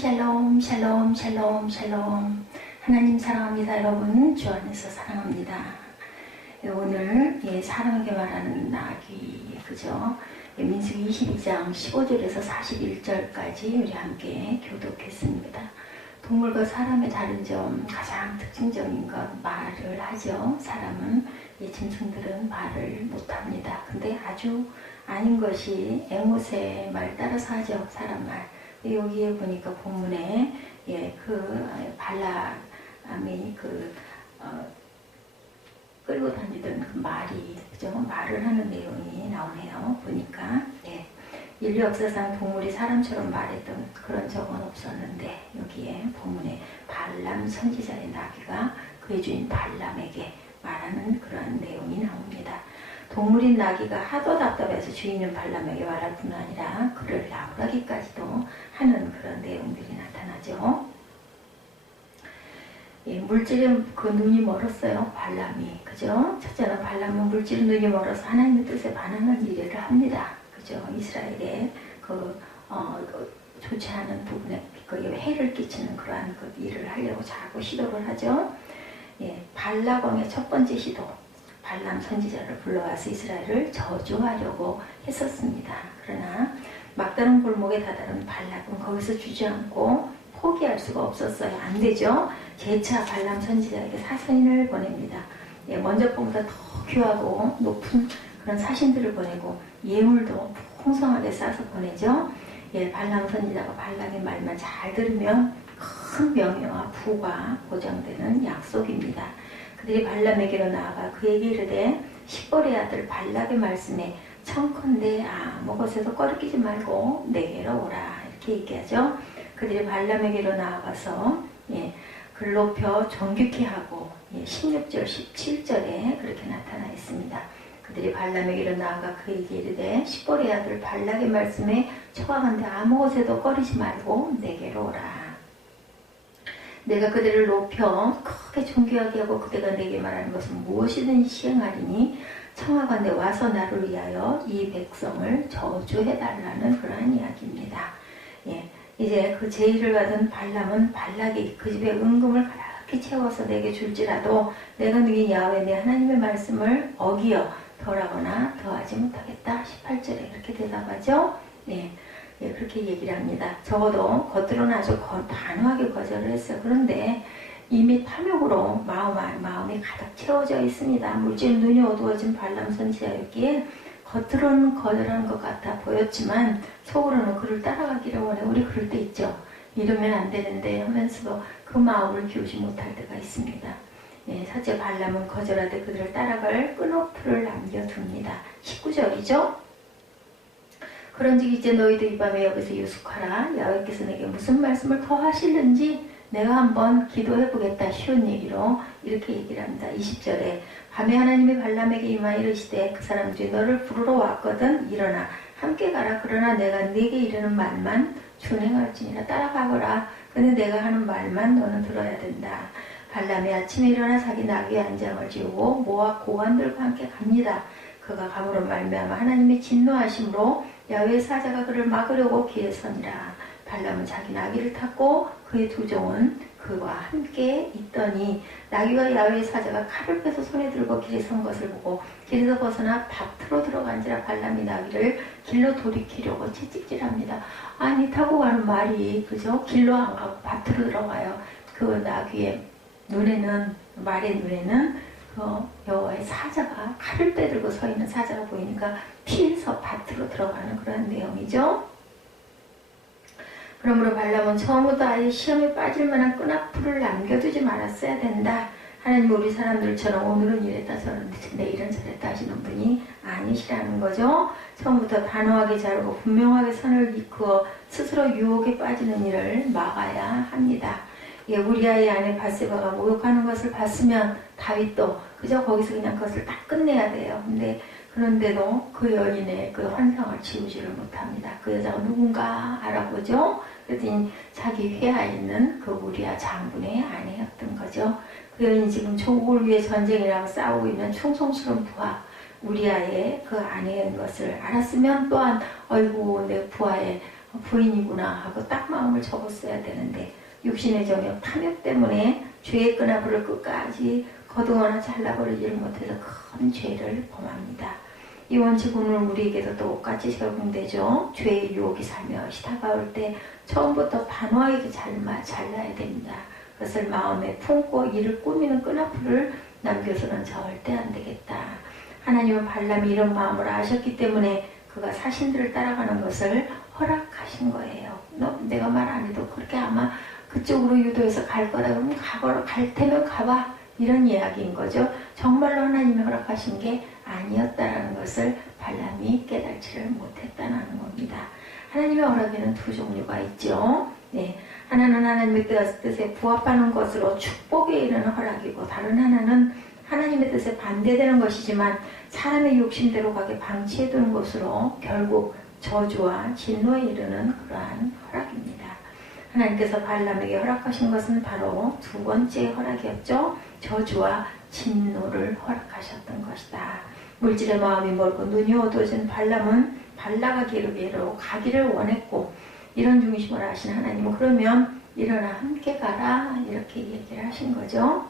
샬롬 샬롬 샬롬 샬롬. 하나님 사랑합니다. 여러분 주 안에서 사랑합니다. 오늘 사람에게 말하는 낙이 그죠? 민수기 22장 15절에서 41절까지 우리 함께 교독했습니다. 동물과 사람의 다른 점, 가장 특징적인 건 말을 하죠. 사람은, 짐승들은 말을 못합니다. 근데 아주 아닌 것이 앵무새 말 따라서 하죠. 사람 말. 여기에 보니까 본문에 발람이 끌고 다니던 그 말이 그죠? 말을 하는 내용이 나오네요. 보니까 인류 역사상 동물이 사람처럼 말했던 그런 적은 없었는데 여기에 본문에 발람 선지자의 나귀가 그의 주인 발람에게 말하는 그런 내용이 나옵니다. 동물인 나귀가 하도 답답해서 주인은 발람에게 말할 뿐 아니라 그를 나무라기까지도 하는 그런 내용들이 나타나죠. 물질에 그 눈이 멀었어요. 발람이. 그죠? 첫째는 발람은 물질 눈이 멀어서 하나님의 뜻에 반하는 일을 합니다. 그죠? 이스라엘에 좋지 않은 부분에 해를 끼치는 그러한 일을 하려고 자꾸 시도를 하죠. 발락왕의 첫 번째 시도. 발람 선지자를 불러와서 이스라엘을 저주하려고 했었습니다. 그러나 막다른 골목에 다다른 발락은 거기서 주저앉고 포기할 수가 없었어요. 안 되죠. 재차 발람 선지자에게 사신을 보냅니다. 먼저보다 더 귀하고 높은 그런 사신들을 보내고 예물도 풍성하게 싸서 보내죠. 발람 선지자가 발락의 말만 잘 들으면 큰 명예와 부가 보장되는 약속입니다. 그들이 발람에게로 나아가 그에게 이르되 십볼의 아들 발락의 말씀에 청컨대 아무 것에도 꺼리끼지 말고 내게로 오라 이렇게 얘기하죠. 그들이 발람에게로 나아가서 그를 높여 존귀케 하고 16절 17절에 그렇게 나타나 있습니다. 그들이 발람에게로 나아가 그에게 이르되 십볼의 아들 발락의 말씀에 청하건대 아무 것에도 꺼리지 말고 내게로 오라. 내가 그들을 높여 크게 존귀하게 하고 그대가 내게 말하는 것은 무엇이든지 시행하리니 청하건대 와서 나를 위하여 이 백성을 저주해달라는 그러한 이야기입니다. 이제 그 제의를 받은 발람은 발락이 그 집에 은금을 가득히 채워서 내게 줄지라도 내가 너희 야훼 내 하나님의 말씀을 어기어 덜하거나 더하지 못하겠다. 18절에 그렇게 대답하죠. 그렇게 얘기를 합니다. 적어도 겉으로는 아주 단호하게 거절을 했어요. 그런데 이미 탐욕으로 마음이 가득 채워져 있습니다. 물질 눈이 어두워진 발람 선지자였기에 겉으로는 거절하는 것 같아 보였지만 속으로는 그를 따라가기를 원해. 우리 그럴 때 있죠. 이러면 안 되는데 하면서도 그 마음을 키우지 못할 때가 있습니다. 사제 발람은 거절하되 그들을 따라갈 끈어풀을 남겨둡니다. 19절이죠. 그런즉 이제 너희도 이 밤에 여기서 유숙하라. 야훼께서 내게 무슨 말씀을 더 하실는지 내가 한번 기도해보겠다. 쉬운 얘기로 이렇게 얘기를 합니다. 20절에 밤에 하나님이 발람에게 임하 이르시되 그 사람들이 너를 부르러 왔거든. 일어나 함께 가라. 그러나 내가 네게 이르는 말만 준행할지니라. 따라가거라. 근데 내가 하는 말만 너는 들어야 된다. 발람이 아침에 일어나 자기 나귀의 안장을 지우고 모압 고관들과 함께 갑니다. 그가 감으로 말미암아 하나님의 진노하심으로 야훼의 사자가 그를 막으려고 길에 서니라. 발람은 자기 나귀를 탔고 그의 두 종은 그와 함께 있더니 나귀와 야훼의 사자가 칼을 빼서 손에 들고 길에 선 것을 보고 길에서 벗어나 밭으로 들어간지라. 발람이 나귀를 길로 돌이키려고 채찍질합니다. 아니 타고 가는 말이 그죠? 길로 안 가고 밭으로 들어가요. 그 나귀의 눈에는 말의 눈에는 여호와의 사자가 칼을 빼들고 서 있는 사자가 보이니까 피해서 밭으로 들어가는 그런 내용이죠. 그러므로 발람은 처음부터 아예 시험에 빠질 만한 끈앞풀을 남겨두지 말았어야 된다. 하나님 우리 사람들처럼 오늘은 이랬다 저랬다 내일은 저랬다 하시는 분이 아니시라는 거죠. 처음부터 단호하게 자르고 분명하게 선을 이끌어 스스로 유혹에 빠지는 일을 막아야 합니다. 우리아의 아내 밧세바가 모욕하는 것을 봤으면 다윗도 그저 거기서 그냥 그것을 딱 끝내야 돼요. 그런데도 그 여인의 그 환상을 지우지를 못합니다. 그 여자가 누군가 알아보죠. 그랬더니 자기 폐하에 있는 그 우리아 장군의 아내였던 거죠. 그 여인이 지금 조국을 위해 전쟁이라고 싸우고 있는 충성스러운 부하 우리아의 그 아내인 것을 알았으면 또한 어이구 내 부하의 부인이구나 하고 딱 마음을 접었어야 되는데 육신의 정욕, 탐욕 때문에 죄의 끈아불을 끝까지 거두거나 잘라버리지를 못해서 큰 죄를 범합니다. 이 원칙은 우리에게도 똑같이 적용되죠. 죄의 유혹이 살며시 다가올 때 처음부터 단호하게 잘라야 됩니다. 그것을 마음에 품고 이를 꾸미는 끈아풀을 남겨서는 절대 안 되겠다. 하나님은 발람이 이런 마음을 아셨기 때문에 그가 사신들을 따라가는 것을 허락하신 거예요. 내가 말 안 해도 그렇게 아마 그쪽으로 유도해서 갈 거다 그러면 갈 테면 가봐. 이런 이야기인 거죠. 정말로 하나님이 허락하신 게 아니었다라는 것을 발람이 깨달지를 못했다는 겁니다. 하나님의 허락에는 두 종류가 있죠. 네, 하나는 하나님의 뜻에 부합하는 것으로 축복에 이르는 허락이고 다른 하나는 하나님의 뜻에 반대되는 것이지만 사람의 욕심대로 가게 방치해두는 것으로 결국 저주와 진노에 이르는 그러한 허락입니다. 하나님께서 발람에게 허락하신 것은 바로 두 번째 허락이었죠. 저주와 진노를 허락하셨던 것이다. 물질의 마음이 멀고 눈이 어두워진 발람은 발나가기로 가기를 원했고 이런 중심을 아신 하나님은 그러면 일어나 함께 가라 이렇게 얘기를 하신 거죠.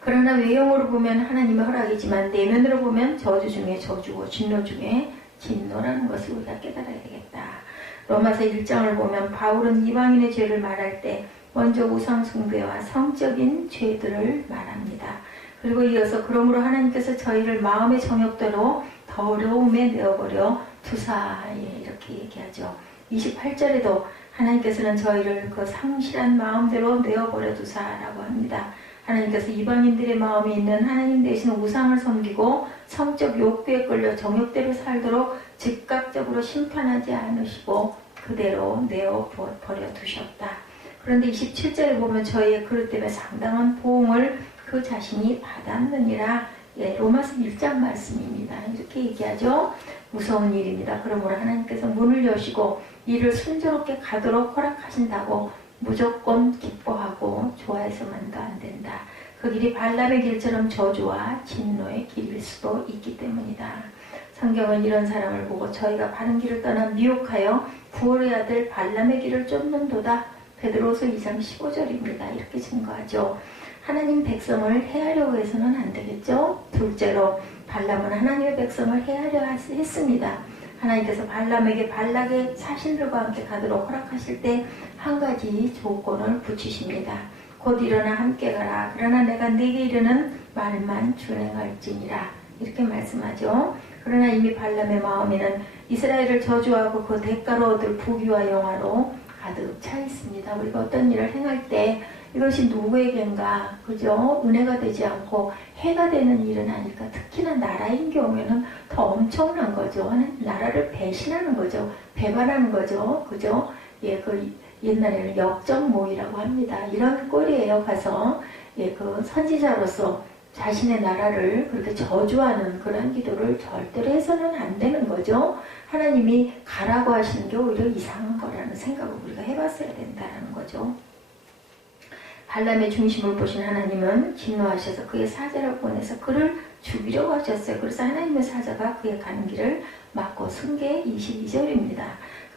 그러나 외형으로 보면 하나님의 허락이지만 내면으로 보면 저주 중에 저주고 진노 중에 진노라는 것을 우리가 깨달아야 되겠다. 로마서 1장을 보면 바울은 이방인의 죄를 말할 때 먼저 우상숭배와 성적인 죄들을 말합니다. 그리고 이어서 그러므로 하나님께서 저희를 마음의 정욕대로 더러움에 내어버려 두사에 이렇게 얘기하죠. 28절에도 하나님께서는 저희를 그 상실한 마음대로 내어버려 두사라고 합니다. 하나님께서 이방인들의 마음에 있는 하나님 대신 우상을 섬기고 성적 욕구에 끌려 정욕대로 살도록 즉각적으로 심판하지 않으시고 그대로 내어버려 두셨다. 그런데 27절에 보면 저희의 그릇 때문에 상당한 보응을 그 자신이 받았느니라. 예, 로마서 1장 말씀입니다. 이렇게 얘기하죠. 무서운 일입니다. 그러므로 하나님께서 문을 여시고 이를 순조롭게 가도록 허락하신다고 무조건 기뻐하고 좋아해서만도 안 된다. 그 길이 발람의 길처럼 저주와 진노의 길일 수도 있기 때문이다. 성경은 이런 사람을 보고 저희가 바른 길을 떠나 미혹하여 구원해야 될 발람의 길을 쫓는도다. 베드로서 2장 15절입니다. 이렇게 증거하죠. 하나님 백성을 해하려고 해서는 안 되겠죠. 둘째로 발람은 하나님의 백성을 해하려 했습니다. 하나님께서 발람에게 발락의 사신들과 함께 가도록 허락하실 때 한 가지 조건을 붙이십니다. 곧 일어나 함께 가라. 그러나 내가 네게 이르는 말만 준행할지니라. 이렇게 말씀하죠. 그러나 이미 발람의 마음에는 이스라엘을 저주하고 그 대가로 얻을 부귀와 영화로 가득 차 있습니다. 우리가 어떤 일을 행할 때 이것이 누구에겐가 그죠? 은혜가 되지 않고 해가 되는 일은 아닐까. 특히나 나라인 경우에는 더 엄청난 거죠. 나라를 배신하는 거죠. 배반하는 거죠. 그죠? 예, 옛날에는 역적모의라고 합니다. 이런 꼴이에요. 가서 예, 선지자로서 자신의 나라를 그렇게 저주하는 그런 기도를 절대로 해서는 안 되는 거죠. 하나님이 가라고 하시는 게 오히려 이상한 거라는 생각을 우리가 해봤어야 된다는 거죠. 발람의 중심을 보신 하나님은 진노하셔서 그의 사자를 보내서 그를 죽이려고 하셨어요. 그래서 하나님의 사자가 그의 가는 길을 막고 쓴 게 22절입니다.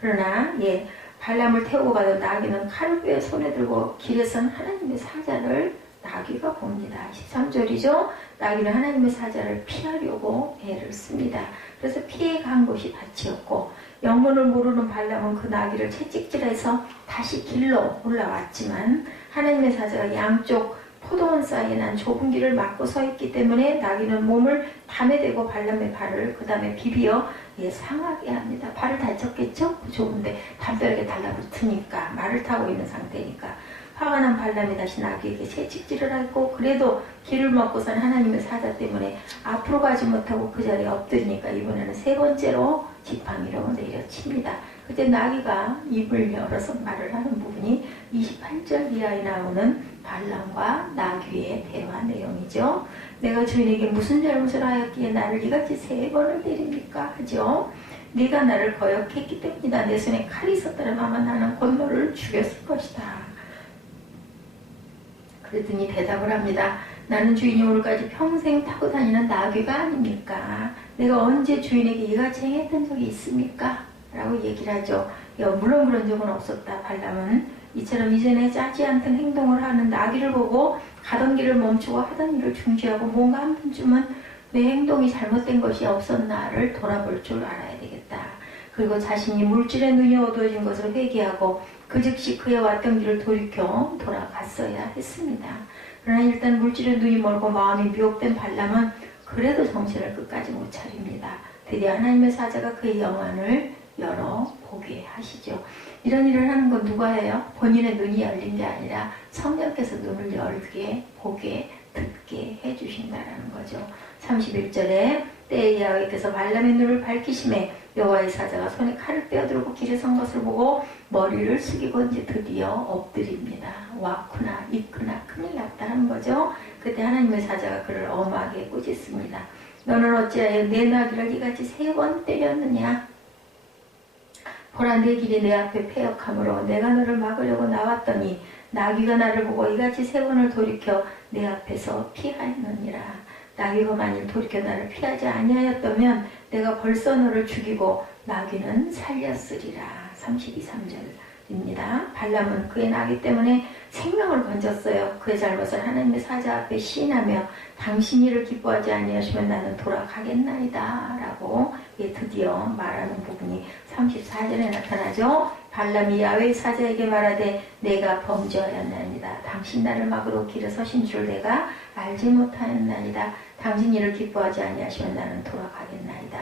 그러나 예, 발람을 태우고 가던 나귀는 칼을 빼어 손에 들고 길에 선 하나님의 사자를 나귀가 봅니다. 13절이죠. 나귀는 하나님의 사자를 피하려고 애를 씁니다. 그래서 피해 간 곳이 밭이었고 영문을 모르는 발람은 그 나귀를 채찍질해서 다시 길로 올라왔지만 하나님의 사자가 양쪽 포도원 사이에 난 좁은 길을 막고 서 있기 때문에 나귀는 몸을 담에 대고 발람의 발을 그 다음에 비비어 상하게 합니다. 발을 다쳤겠죠? 좁은데 담벼락에 달라붙으니까 말을 타고 있는 상태니까 화가 난 발람이 다시 나귀에게 채찍질을 하고 그래도 길을 막고 산 하나님의 사자 때문에 앞으로 가지 못하고 그 자리에 엎드리니까 이번에는 세 번째로 지팡이로 내려칩니다. 그때 나귀가 입을 열어서 말을 하는 부분이 28절 이하에 나오는 발람과 나귀의 대화 내용이죠. 내가 주인에게 무슨 잘못을 하였기에 나를 이같이 세 번을 때립니까? 하죠. 네가 나를 거역했기 때문이다. 내 손에 칼이 있었다면 아마 나는 곧 너를 죽였을 것이다. 그랬더니 대답을 합니다. 나는 주인이 오늘까지 평생 타고 다니는 나귀가 아닙니까? 내가 언제 주인에게 이같이 행했던 적이 있습니까? 라고 얘기를 하죠. 물론 그런 적은 없었다. 발람은 이처럼 이전에 짜지 않던 행동을 하는 나귀를 보고 가던 길을 멈추고 하던 일을 중지하고 뭔가 한 번쯤은 내 행동이 잘못된 것이 없었나를 돌아볼 줄 알아야 되겠다. 그리고 자신이 물질의 눈이 어두워진 것을 회개하고 그 즉시 그의 왔던 길을 돌이켜 돌아갔어야 했습니다. 그러나 일단 물질의 눈이 멀고 마음이 미혹된 발람은 그래도 정신을 끝까지 못 차립니다. 드디어 하나님의 사자가 그의 영안을 열어보게 하시죠. 이런 일을 하는 건 누가 해요? 본인의 눈이 열린 게 아니라 성령께서 눈을 열게, 보게, 듣게 해주신다는 거죠. 31절에 때에 야훼께서 발람의 눈을 밝히심에 여호와의 사자가 손에 칼을 빼어들고 길에 선 것을 보고 머리를 숙이고 이제 드디어 엎드립니다. 왔구나, 있구나, 큰일 났다 하는 거죠. 그때 하나님의 사자가 그를 엄하게 꾸짖습니다. 너는 어찌하여 내 나귀를 이같이 3번 때렸느냐? 보라, 내 길이 내 앞에 패역하므로 내가 너를 막으려고 나왔더니 나귀가 나를 보고 이같이 3번을 돌이켜 내 앞에서 피하였느니라. 나귀가 만일 돌이켜 나를 피하지 아니하였다면 내가 벌써 너를 죽이고 나귀는 살렸으리라. 32, 3절입니다. 발람은 그의 나귀 때문에 생명을 건졌어요. 그의 잘못을 하나님의 사자 앞에 시인하며 당신이 이를 기뻐하지 아니하시면 나는 돌아가겠나이다 라고 드디어 말하는 부분이 34절에 나타나죠. 발람이 야훼의 사자에게 말하되 내가 범죄하였나이다. 당신 나를 막으러 길에 서신 줄 내가 알지 못하였나이다. 당신 이를 기뻐하지 아니하시면 나는 돌아가겠나이다.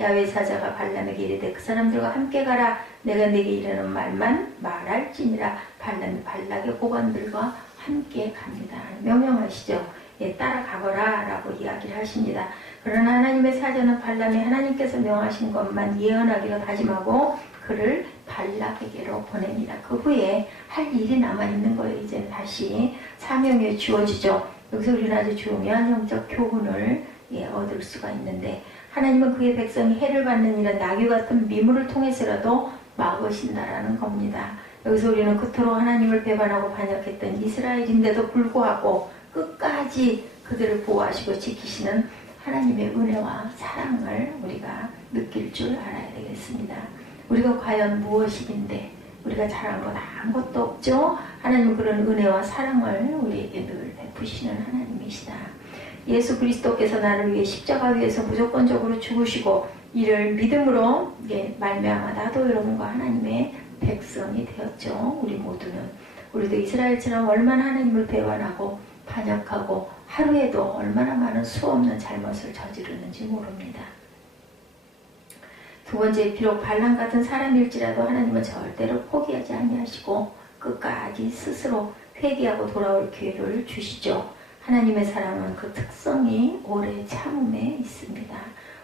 야훼의 사자가 발람에게 이르되 그 사람들과 함께 가라. 내가 네게 이르는 말만 말할지니라. 발람이 발락의 고관들과 함께 갑니다. 명령하시죠. 따라가거라 라고 이야기를 하십니다. 그러나 하나님의 사자는 발람이 하나님께서 명하신 것만 예언하기로 다짐하고 그를 발락에게로 보냅니다. 그 후에 할 일이 남아있는 거예요. 이제 다시 사명에 주어지죠. 여기서 우리는 아주 중요한 영적 교훈을 얻을 수가 있는데, 하나님은 그의 백성이 해를 받는 이런 나귀 같은 미물을 통해서라도 막으신다라는 겁니다. 여기서 우리는 그토록 하나님을 배반하고 반역했던 이스라엘인데도 불구하고 끝까지 그들을 보호하시고 지키시는 하나님의 은혜와 사랑을 우리가 느낄 줄 알아야 되겠습니다. 우리가 과연 무엇이긴데 우리가 잘한 건 아무것도 없죠. 하나님은 그런 은혜와 사랑을 우리에게 늘 베푸시는 하나님이시다. 예수 그리스도께서 나를 위해 십자가 위에서 무조건적으로 죽으시고 이를 믿음으로 말미암아 나도 여러분과 하나님의 백성이 되었죠. 우리 모두는. 우리도 이스라엘처럼 얼마나 하나님을 배반하고 반역하고 하루에도 얼마나 많은 수없는 잘못을 저지르는지 모릅니다. 두 번째, 비록 발람 같은 사람일지라도 하나님은 절대로 포기하지 아니하시고 끝까지 스스로 회개하고 돌아올 기회를 주시죠. 하나님의 사랑은 그 특성이 오래 참음에 있습니다.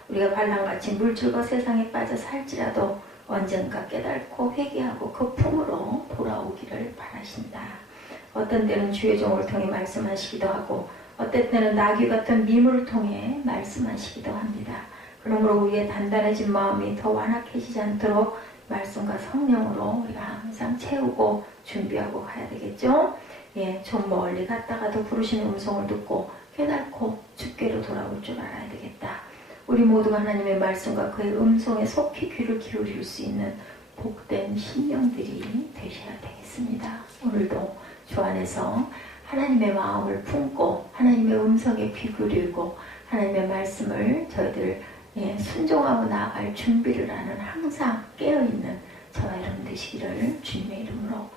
우리가 발람같이 물질과 세상에 빠져 살지라도 언젠가 깨닫고 회개하고 그 품으로 돌아오기를 바라신다. 어떤 때는 주의 종을 통해 말씀하시기도 하고 어떤 때는 나귀 같은 미물을 통해 말씀하시기도 합니다. 그러므로 우리의 단단해진 마음이 더 완악해지지 않도록 말씀과 성령으로 우리가 항상 채우고 준비하고 가야 되겠죠. 좀 멀리 갔다가도 부르시는 음성을 듣고 깨닫고 주께로 돌아올 줄 알아야 되겠다. 우리 모두가 하나님의 말씀과 그의 음성에 속히 귀를 기울일 수 있는 복된 심령들이 되셔야 되겠습니다. 오늘도 주 안에서 하나님의 마음을 품고 하나님의 음성에 귀 기울이고 하나님의 말씀을 저희들 순종하고 나아갈 준비를 하는 항상 깨어있는 저와 여러분 되시기를 주님의 이름으로